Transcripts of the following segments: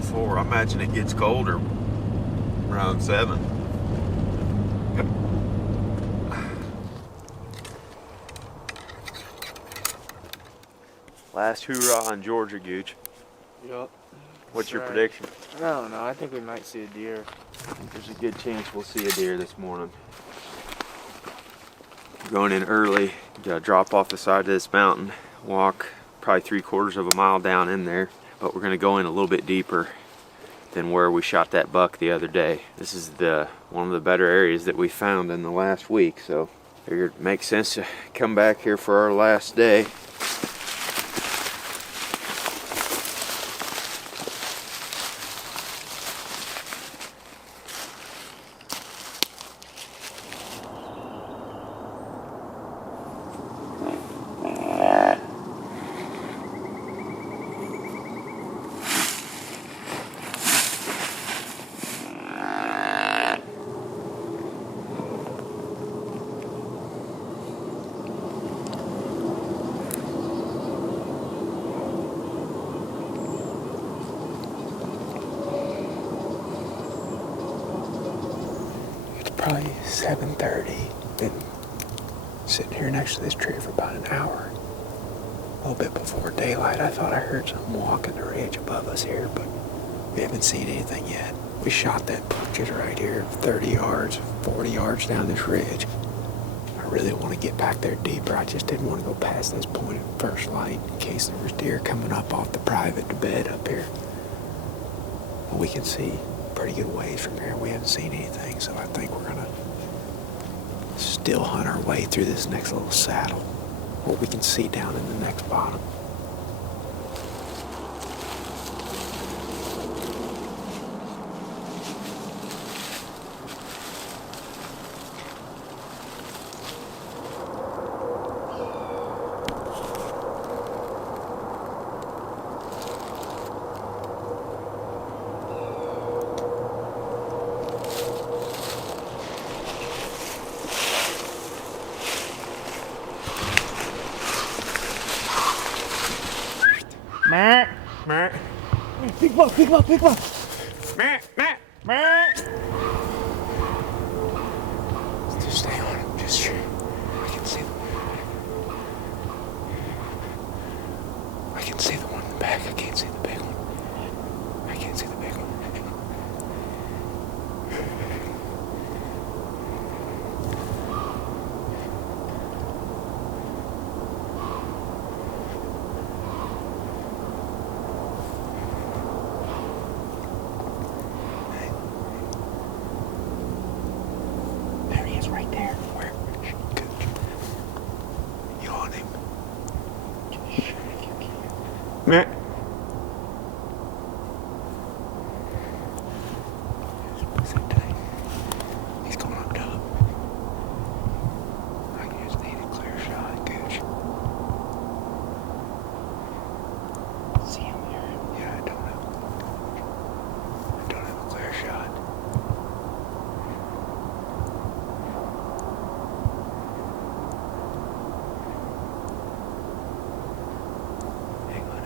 34. I imagine it gets colder around 7. Last hoorah on Georgia, Gooch. Yup. What's your prediction? I don't know. I think we might see a deer. I think there's a good chance we'll see a deer this morning. We're going in early to drop off the side of this mountain, walk probably 3/4 of a mile down in there, but we're gonna go in a little bit deeper than where we shot that buck the other day. This is one of the better areas that we found in the last week, so figured it makes sense to come back here for our last day. Probably 7:30. Been sitting here next to this tree for about an hour. A little bit before daylight, I thought I heard something walking the ridge above us here, but we haven't seen anything yet. We shot that buck just right here, 30 yards, 40 yards down this ridge. I really want to get back there deeper. I just didn't want to go past this point at first light in case there was deer coming up off the private to bed up here. But we can see pretty good ways from here. We haven't seen anything, so I think we're gonna still hunt our way through this next little saddle, what we can see down in the next bottom. Meh. Meh. Big buck, big buck, big buck. Meh, meh, meh. Just stay on him, just sure. I can see the one in the back. I can't see the big one. I can't see the big one. Right there. Where? Gooch. You on him? Just shoot if you can. Meh. Sit tight. He's going up top. I just need a clear shot, Gooch. See him there? Yeah, I don't have a clear shot. Hang on out.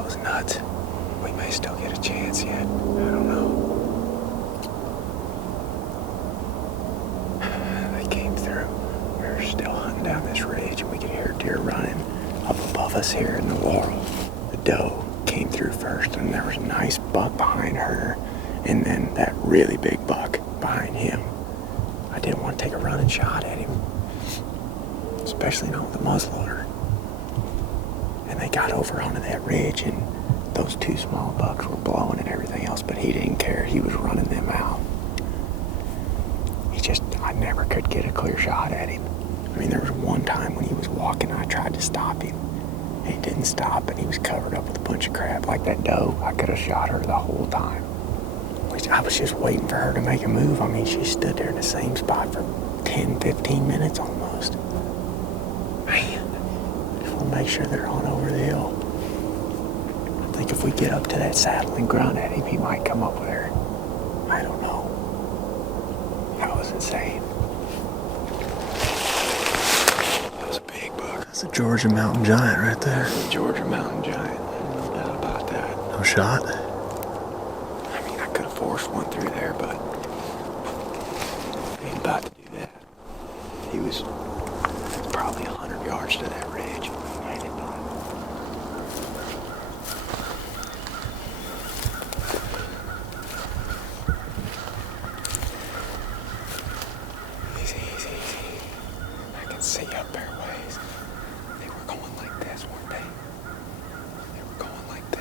That was nuts. We may still get a chance yet. I don't know. They came through. We were still hunting down this ridge, and we could hear deer running up above us here in the laurel. The doe came through first, and there was a nice buck behind her, and then that really big buck behind him. I didn't want to take a running shot at him, especially not with the muzzleloader. And they got over onto that ridge, and those two small bucks were blowing and everything else, but he didn't care. He was running them out. I never could get a clear shot at him. I mean, there was one time when he was walking, I tried to stop him. And he didn't stop, and he was covered up with a bunch of crap. Like that doe, I could have shot her the whole time. I was just waiting for her to make a move. I mean, she stood there in the same spot for 10, 15 minutes almost. Man, just want to make sure they're on over the hill. I think if we get up to that saddle and grunt at him, he might come up with her. I don't know. That was insane. That was a big buck. That's a Georgia mountain giant right there. That's a Georgia mountain giant. No doubt about that. No shot? I mean, I could have forced one through there, but I ain't about to do that. He was probably 100 yards to that ridge. I didn't know. Easy, easy, easy. I can see up there ways. They were going like this, weren't they? They were going like this.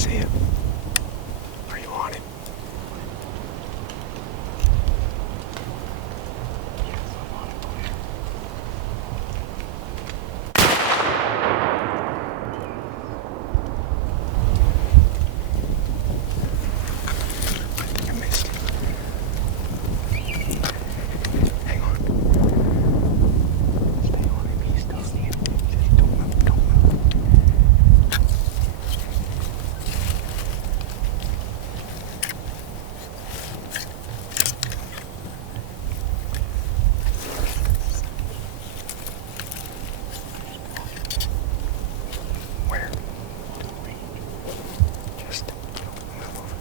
see him. Are you on him? Yes, I'm on it. I think I missed him. Hang on. Stay on him. He's still standing. Just don't move. Don't move. Where? Just move over.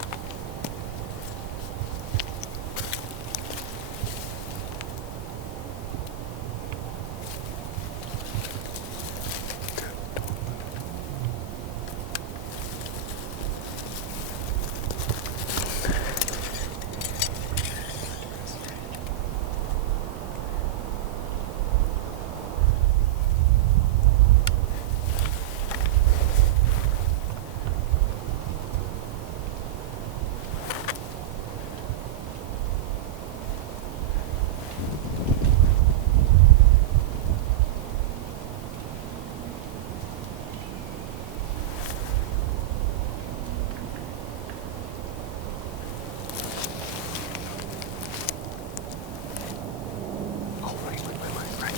Oh, right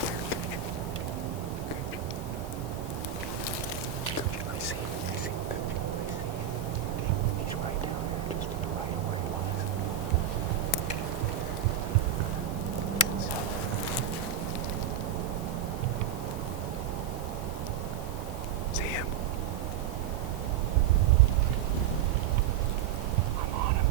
there. Gooch. I see him. Gooch. He's right down there, just to the right of where he lies. See him? I'm on him.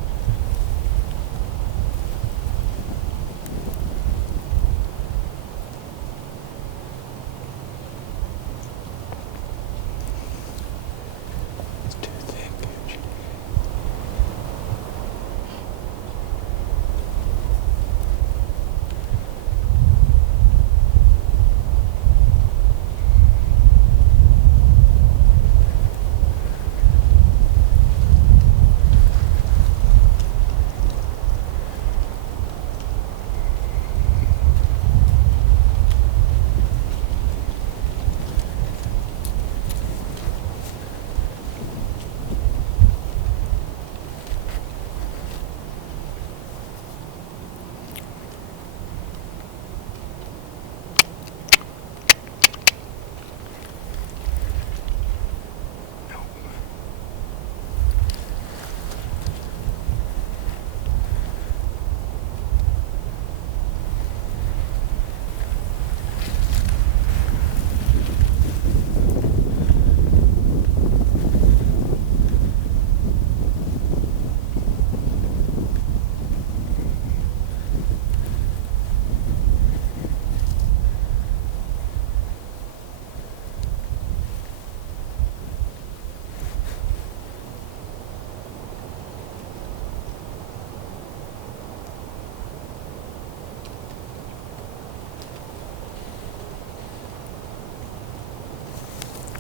It's too thick, Gooch. No.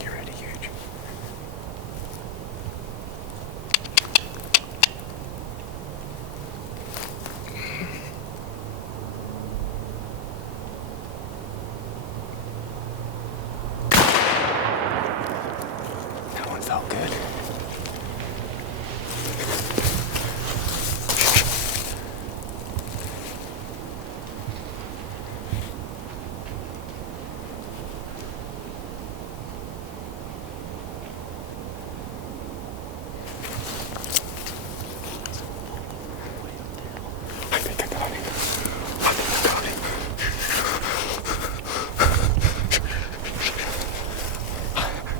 You ready, Gooch? That one felt good. I think I got him.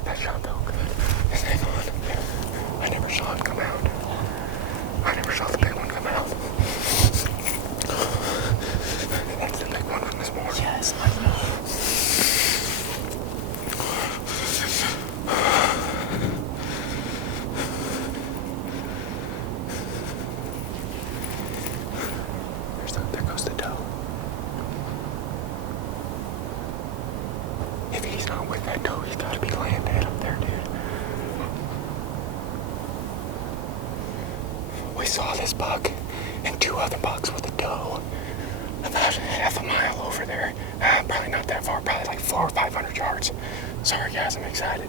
That shot felt good. Just hang on. I never saw it come out. I never saw the big one come out. That's the big one from this morning. Yes, I know. There goes the doe. If he's not with that doe, he's got to be laying dead up there, dude. saw this buck and 2 other bucks with a doe about half a mile over there. Probably not that far, probably like 400 or 500 yards. Sorry guys, I'm excited.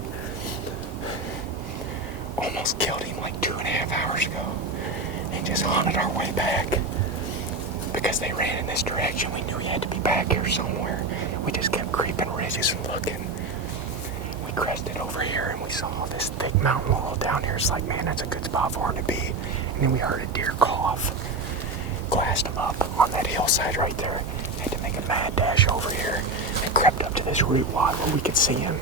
Almost killed him like 2.5 hours ago and just hunted our way back because they ran in this direction. We knew he had to be back here somewhere. We just kept creeping ridges and looking. We crested over here and we saw this thick mountain wall down here. It's like, man, that's a good spot for him to be. And then we heard a deer cough. Glassed him up on that hillside right there. Had to make a mad dash over here and crept up to this root wad where we could see him.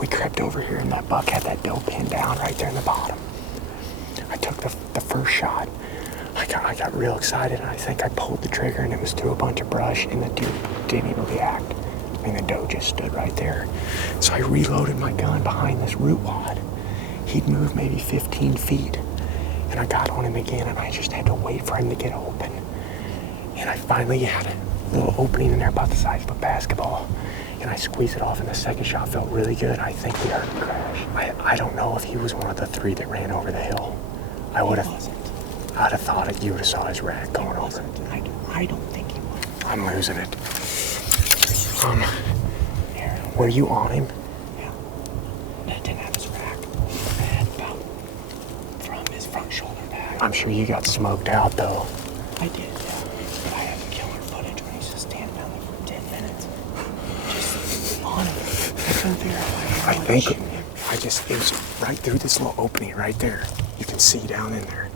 We crept over here and that buck had that doe pinned down right there in the bottom. I took the first shot. I got real excited and I think I pulled the trigger and it was through a bunch of brush and the deer didn't even react. I mean, the doe just stood right there. So I reloaded my gun behind this root wad. He'd moved maybe 15 feet. And I got on him again and I just had to wait for him to get open. And I finally had a little opening in there about the size of a basketball. And I squeezed it off and the second shot felt really good. I think we heard him crash. I don't know if he was one of the 3 that ran over the hill. I'd have thought that you would have saw his rack going over. I don't think he was. I'm losing it. Were you on him? Yeah. That didn't have his rack. It had about from his front shoulder back. I'm sure you got smoked out though. I did, yeah. But I have killer footage when he's just standing down there for 10 minutes. Just on him. I couldn't figure out why. I think it was right through this little opening right there. You can see down in there.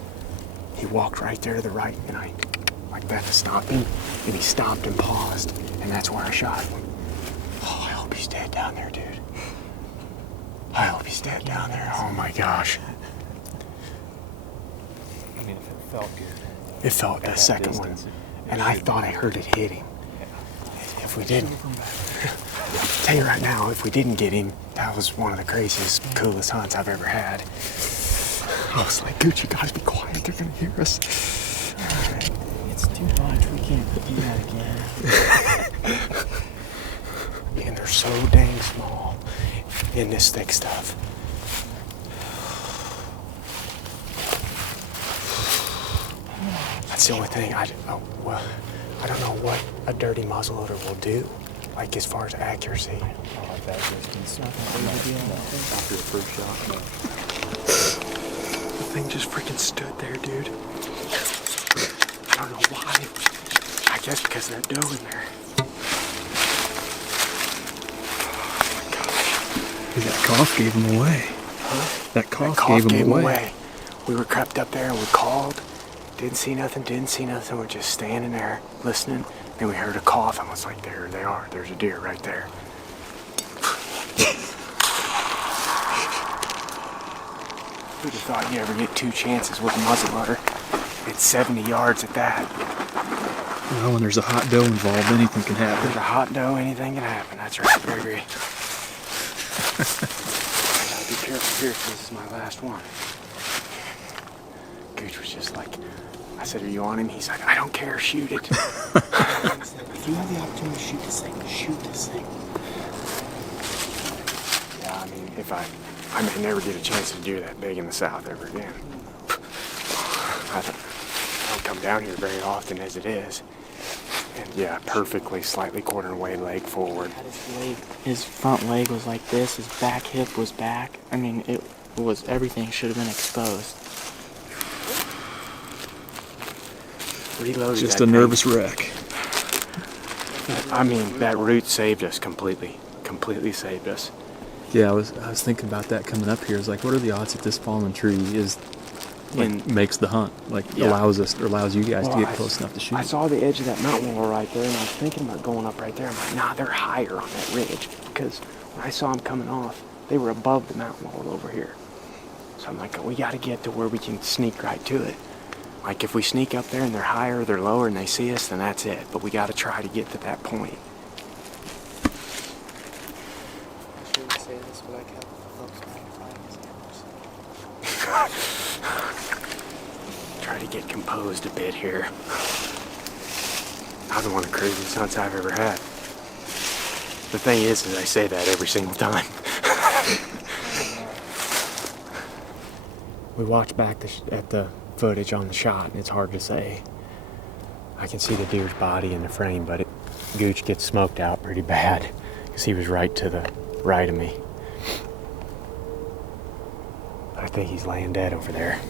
He walked right there to the right and I like that to stop him. And he stopped and paused. And that's where I shot him. Oh, I hope he's dead down there, dude. I hope he's dead down there. Oh my gosh. I mean, if it felt good. It felt the second one. And I thought I heard it hit him. If we didn't, I'll tell you right now, if we didn't get him, that was one of the craziest, coolest hunts I've ever had. I was like, Gooch, you gotta be quiet, they're gonna hear us. It's too much, we can't do that again. And they're so dang small in this thick stuff. That's the only thing I don't know what a dirty muzzleloader will do, like as far as accuracy. Not that distance. Not that big a deal. After the first shot, no. The thing just freaking stood there, dude. I don't know why. I guess because of that doe in there. Oh my gosh. That cough gave him away. Huh? That cough gave him away. We were crept up there and we called. Didn't see nothing. We're just standing there listening. And we heard a cough and was like, there they are. There's a deer right there. Who'd have thought you ever get 2 chances with a muzzleloader? It's 70 yards at that. Well, when there's a hot doe involved, anything can There's happen. a hot doe, anything can happen. That's right, Gregory. I gotta be careful here because this is my last one. Gooch was just like, I said, are you on him? He's like, I don't care, shoot it. If you have the opportunity to shoot this thing, shoot this thing. Yeah, I mean, I may never get a chance to do that big in the South ever again. I don't come down here very often as it is. And yeah, perfectly, slightly quarter away, leg forward. His front leg was like this, his back hip was back. I mean, it was, everything should have been exposed. Reloaded Just that a thing. nervous wreck. I mean, that root saved us completely. Completely saved us. Yeah, I was thinking about that coming up here. It's like, what are the odds that this fallen tree is makes the hunt? Like, Yeah. allows you guys Well, to get close enough to shoot. I saw the edge of that mountain wall right there, and I was thinking about going up right there. I'm like, nah, they're higher on that ridge. Because when I saw them coming off, they were above the mountain wall over here. So I'm like, we got to get to where we can sneak right to it. Like, if we sneak up there and they're higher or they're lower and they see us, then that's it. But we got to try to get to that point. I shouldn't say this, but I kept folks magnifying his hammers. Try to get composed a bit here. That was one of the craziest hunts I've ever had. The thing is I say that every single time. We watched back at the footage on the shot, and it's hard to say. I can see the deer's body in the frame, but Gooch gets smoked out pretty bad because he was right to the right of me. I think he's laying dead over there.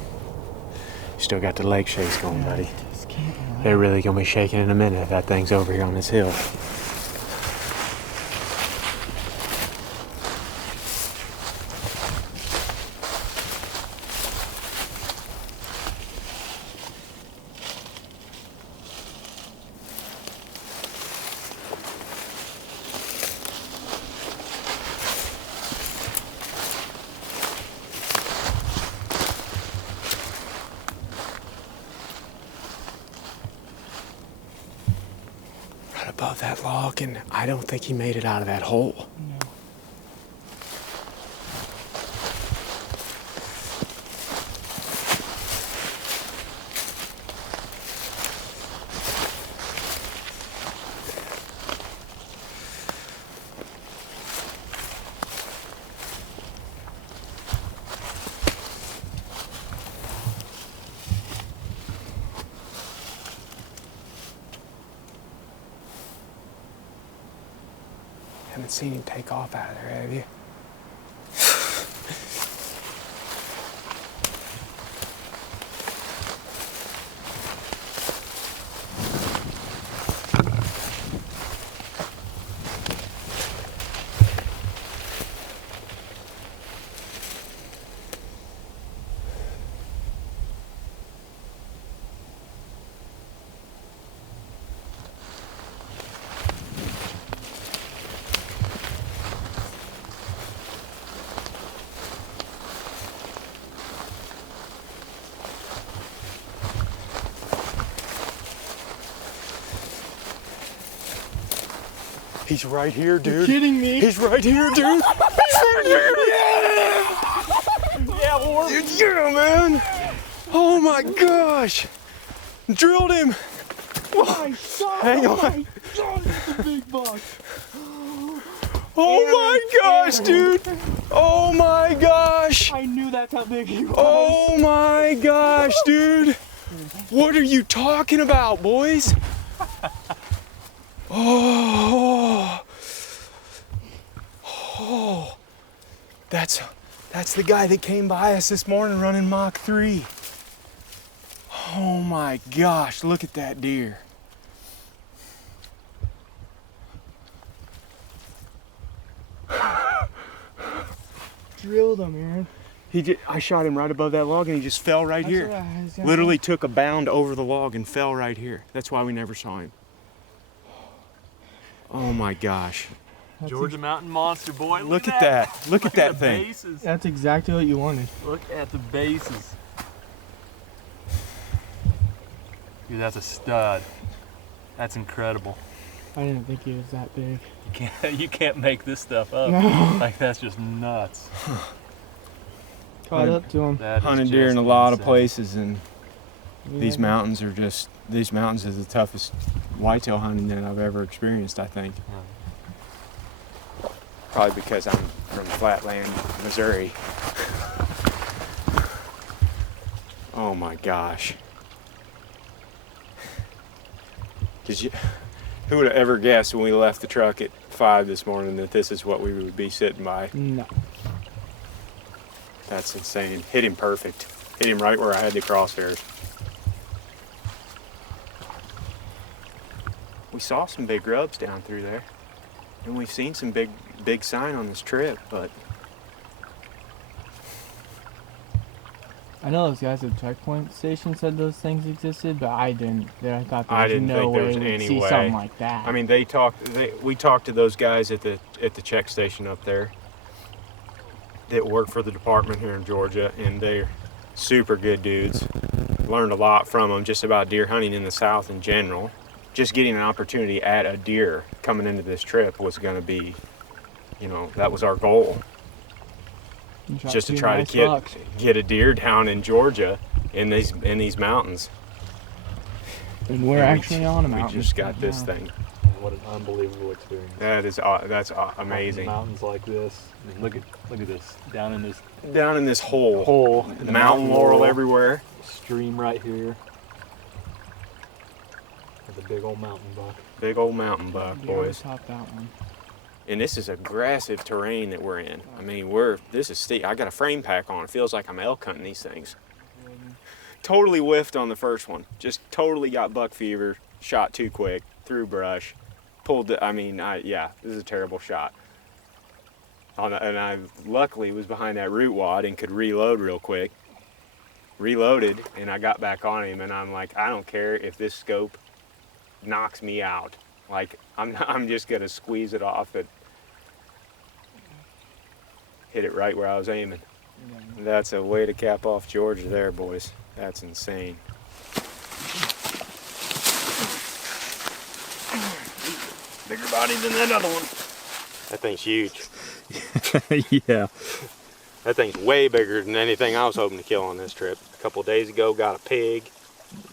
Still got the leg shakes going, buddy. They're really gonna be shaking in a minute if that thing's over here on this hill. Above that log, and I don't think he made it out of that hole. No. Haven't seen him take off out of there, have you? He's right here, dude. You're kidding me? He's right here, dude. He's right here. Yeah, Warb. Yeah, man. Oh my gosh. Drilled him. My son. Hang on. My son, it's a big buck. Oh my gosh, dude. Oh my gosh. I knew that's how big he was. Oh my gosh, dude. What are you talking about, boys? Oh. Oh. That's the guy that came by us this morning running Mach 3. Oh my gosh, look at that deer. Drilled him, Aaron. I shot him right above that log and he just fell right That's here. what I was gonna Literally took a bound over the log and fell right here. That's why we never saw him. Oh my gosh. Georgia Mountain Monster, boy. Look at that. Look at that thing. Bases. That's exactly what you wanted. Look at the bases. Dude, that's a stud. That's incredible. I didn't think he was that big. You can't make this stuff up. No. Like, that's just nuts. Caught up to him. That is Hunted deer just in a lot of insane. places, and these Yeah. mountains are the toughest whitetail hunting that I've ever experienced, I think. Probably because I'm from Flatland, Missouri. Oh my gosh. Who would have ever guessed when we left the truck at 5 this morning that this is what we would be sitting by? No. That's insane. Hit him perfect. Hit him right where I had the crosshairs. We saw some big rubs down through there. And we've seen some big sign on this trip, but I know those guys at the checkpoint station said those things existed, but I didn't. I thought there I was didn't no think there way was we'd any see way. something like that. I mean, we talked to those guys at the check station up there that work for the department here in Georgia, and they're super good dudes. Learned a lot from them just about deer hunting in the South in general. Just getting an opportunity at a deer coming into this trip was going to be, that was our goal. You shot Just to two try nice to bucks. get a deer down in Georgia in these mountains. And we're And actually on a mountain. We just got right this now. thing. what an unbelievable experience. That's amazing. Mountains like this. I mean, look at this. Down in this hole. in the Mountain laurel everywhere. Stream right here. There's a big old mountain buck. Big old mountain buck, boys. Top that one. And this is aggressive terrain that we're in. I mean, this is steep. I got a frame pack on. It feels like I'm elk hunting these things. Totally whiffed on the first one. Just totally got buck fever. Shot too quick. Through brush. Yeah, this is a terrible shot. And I luckily was behind that root wad and could reload real quick. Reloaded, and I got back on him, and I'm like, I don't care if this scope knocks me out. Like, I'm just gonna squeeze it off and hit it right where I was aiming. That's a way to cap off Georgia there, boys. That's insane. Bigger body than that other one. That thing's huge. Yeah. That thing's way bigger than anything I was hoping to kill on this trip. A couple of days ago, got a pig.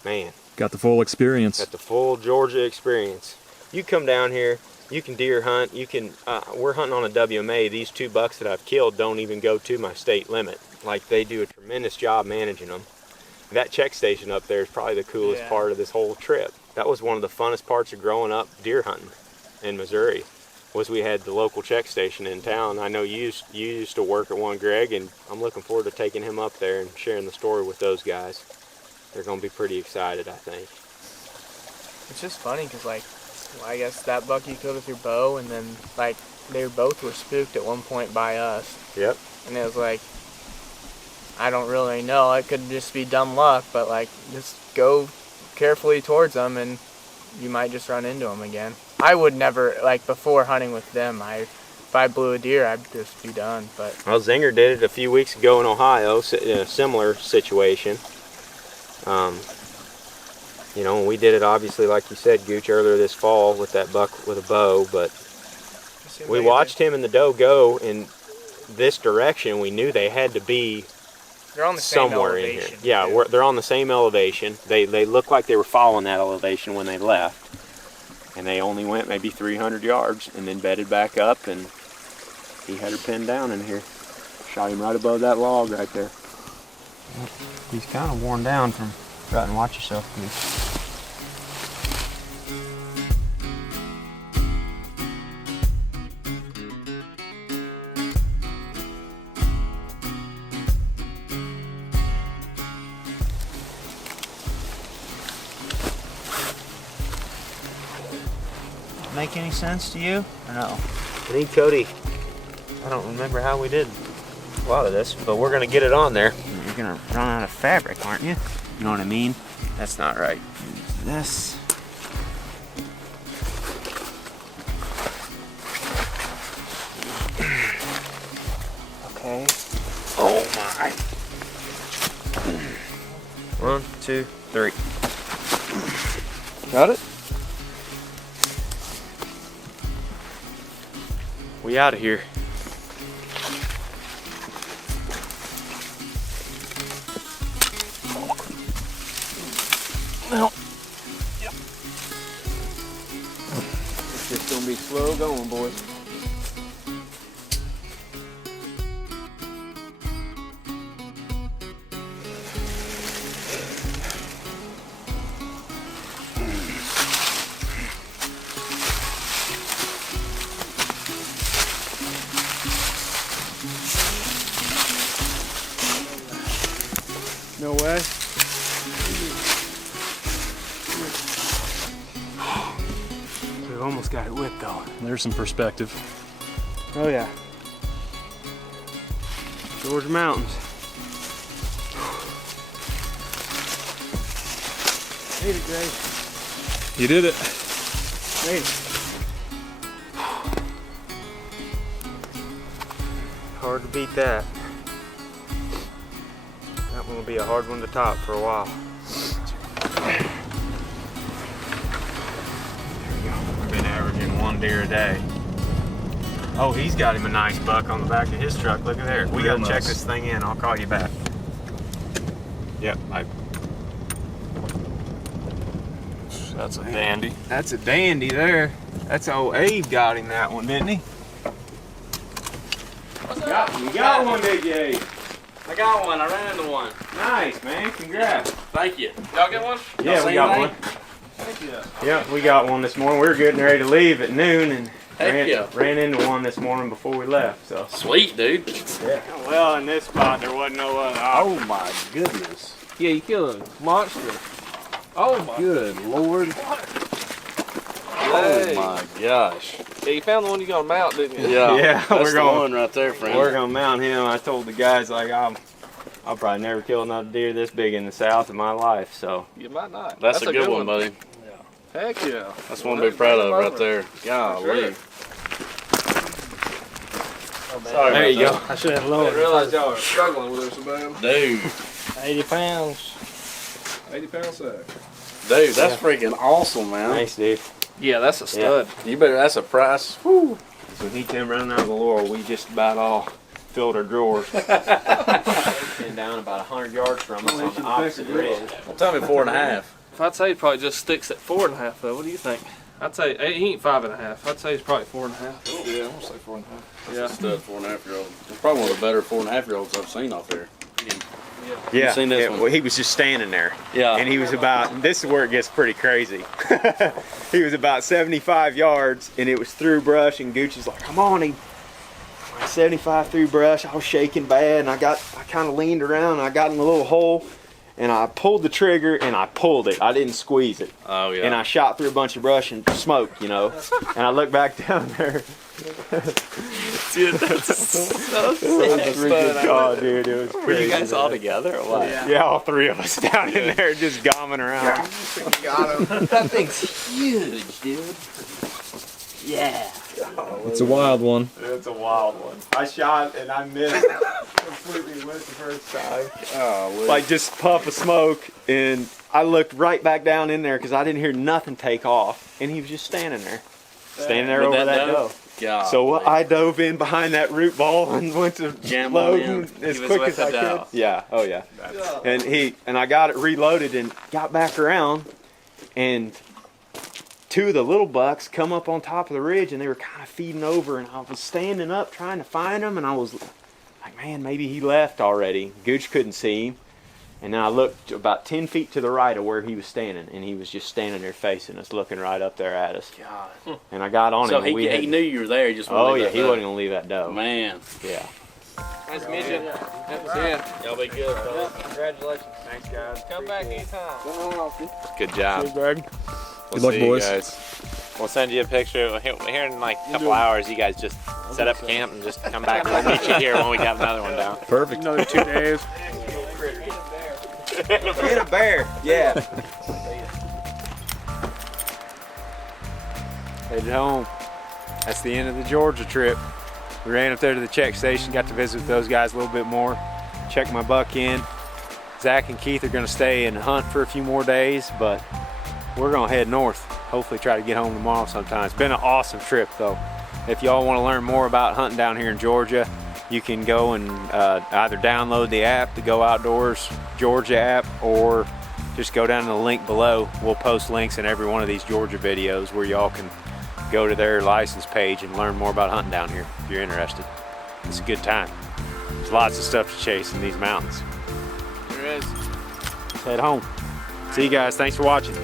Man. Got the full experience. Got the full Georgia experience. You come down here, you can deer hunt. You can. We're hunting on a WMA. These 2 bucks that I've killed don't even go to my state limit. Like, they do a tremendous job managing them. That check station up there is probably the coolest part of this whole trip. That was one of the funnest parts of growing up deer hunting in Missouri, was we had the local check station in town. I know you used to work at one, Greg, and I'm looking forward to taking him up there and sharing the story with those guys. They're going to be pretty excited, I think. It's just funny because, like, I guess that buck you killed with your bow, and then, like, they both were spooked at one point by us. Yep. And it was like, I don't really know. It could just be dumb luck, but, like, just go carefully towards them and you might just run into them again. I would never, like, before hunting with them, if I blew a deer, I'd just be done. But well, Zinger did it a few weeks ago in Ohio in a similar situation. You know, we did it obviously, like you said, Gooch, earlier this fall with that buck with a bow, but we watched him and the doe go in this direction. We knew they had to be they're on the same somewhere elevation. in here. Yeah, they're on the same elevation. They looked like they were following that elevation when they left. And they only went maybe 300 yards and then bedded back up, and he had her pinned down in here. Shot him right above that log right there. He's kind of worn down from trying to watch yourself, Goose. Make any sense to you or no? I need Cody. I don't remember how we did A lot of this, but we're gonna get it on there. You're gonna run out of fabric, aren't you? You know what I mean? That's not right. This. Okay. Oh my. 1, 2, 3. Got it? We out of here. Well, yep. It's just gonna be slow going, boys. No way. We almost got it whipped though. There's some perspective. Oh yeah. Georgia mountains. Made it, Greg. You did it. Made it. Hard to beat that. That one will be a hard one to top for a while. There we go. We've been averaging 1 deer a day. Oh, he's got him a nice buck on the back of his truck. Look at there. We Real gotta check nice. this thing in. I'll call you back. Yep, That's a dandy. That's a dandy there. That's old Abe got him that one, didn't he? You got one, did you, Abe? I got one. I ran into one. Nice, man. Congrats. Thank you. Y'all get one? Yeah, we got one. Thank you. Yeah, we got one this morning. We were getting ready to leave at noon and Heck ran into one this morning before we left. So Sweet, dude. yeah. Well, in this spot there wasn't no other option. Oh my goodness. Yeah, you killed a monster. Oh my good Lord. Hey. Oh my gosh. Yeah, you found the one you gonna mount, didn't you? Yeah. Yeah, That's we're the going. one right there, friend. We're gonna mount him. I told the guys like I'll probably never kill another deer this big in the South in my life. So You might not. That's a good one, buddy. Heck yeah. That's one to be proud of right there. Golly. Sorry there you about go. I should have lowered. I didn't realize y'all were struggling with her so bad. that. Dude. 80 pounds. 80 pound sack. Dude, that's freaking awesome, man. Thanks, Dave. Yeah, that's a stud. You better, that's a price. Woo. So he came running out of the Laurel. We just about all filled our drawers. Been down about 100 yards from us on the opposite ridge. Well, tell me 4.5. If I'd say he probably just sticks at 4.5 though, what do you think? I'd say he ain't 5.5. I'd say he's probably 4.5. Yeah, I'm gonna say 4.5. Yeah. That's a stud 4.5-year-old. It's probably one of the better 4.5-year-olds I've seen off there. Yeah, seen this one? well, he was just standing there. Yeah. And he was about, this is where it gets pretty crazy. He was about 75 yards and it was through brush and Gooch is like, come on, 75 through brush. I was shaking bad and I kind of leaned around and I got in a little hole and I pulled the trigger and I pulled it. I didn't squeeze it. Oh, yeah. And I shot through a bunch of brush and smoke, you know. And I looked back down there. Dude, that's so Freaking God, dude, it was crazy. Were you guys all together or what? Yeah, all three of us down in there just gomming around. Got him. That thing's huge, dude. Yeah. It's a wild one. It's a wild one. I shot and I missed. Completely missed the first time. Oh, Like just puff of smoke, and I looked right back down in there because I didn't hear nothing take off, and he was just standing there With over that that doe? doe. God. So I dove in behind that root ball and went to Jam load on in. as He was quick with as the I doe. could. Yeah, oh yeah. And I got it reloaded and got back around, and two of the little bucks come up on top of the ridge and they were kind of feeding over, and I was standing up trying to find them, and I was like, man, maybe he left already. Gooch couldn't see him. And then I looked about 10 feet to the right of where he was standing, and he was just standing there facing us, looking right up there at us. God. And I got on So him. And he knew you were there. He just oh wanted yeah, to he wasn't gonna leave that doe. Man. Yeah. Nice to meet you. Yeah. Y'all be good, fellas. Congratulations. Thanks, guys. Come back anytime. Good job. Good luck, See you boys. guys. We'll send you a picture. Here in like a couple hours, you guys just set up camp and just come back. We'll meet you here when we got another one down. Perfect. Another 2 days. And a bear. Yeah. Headed home. That's the end of the Georgia trip. We ran up there to the check station, got to visit with those guys a little bit more, check my buck in. Zach and Keith are gonna stay and hunt for a few more days, but we're gonna head north. Hopefully try to get home tomorrow sometime. It's been an awesome trip though. If y'all wanna learn more about hunting down here in Georgia, you can go and either download the app, the Go Outdoors Georgia app, or just go down to the link below. We'll post links in every one of these Georgia videos where y'all can go to their license page and learn more about hunting down here if you're interested. It's a good time. There's lots of stuff to chase in these mountains. There is. Let's head home. See you guys. Thanks for watching.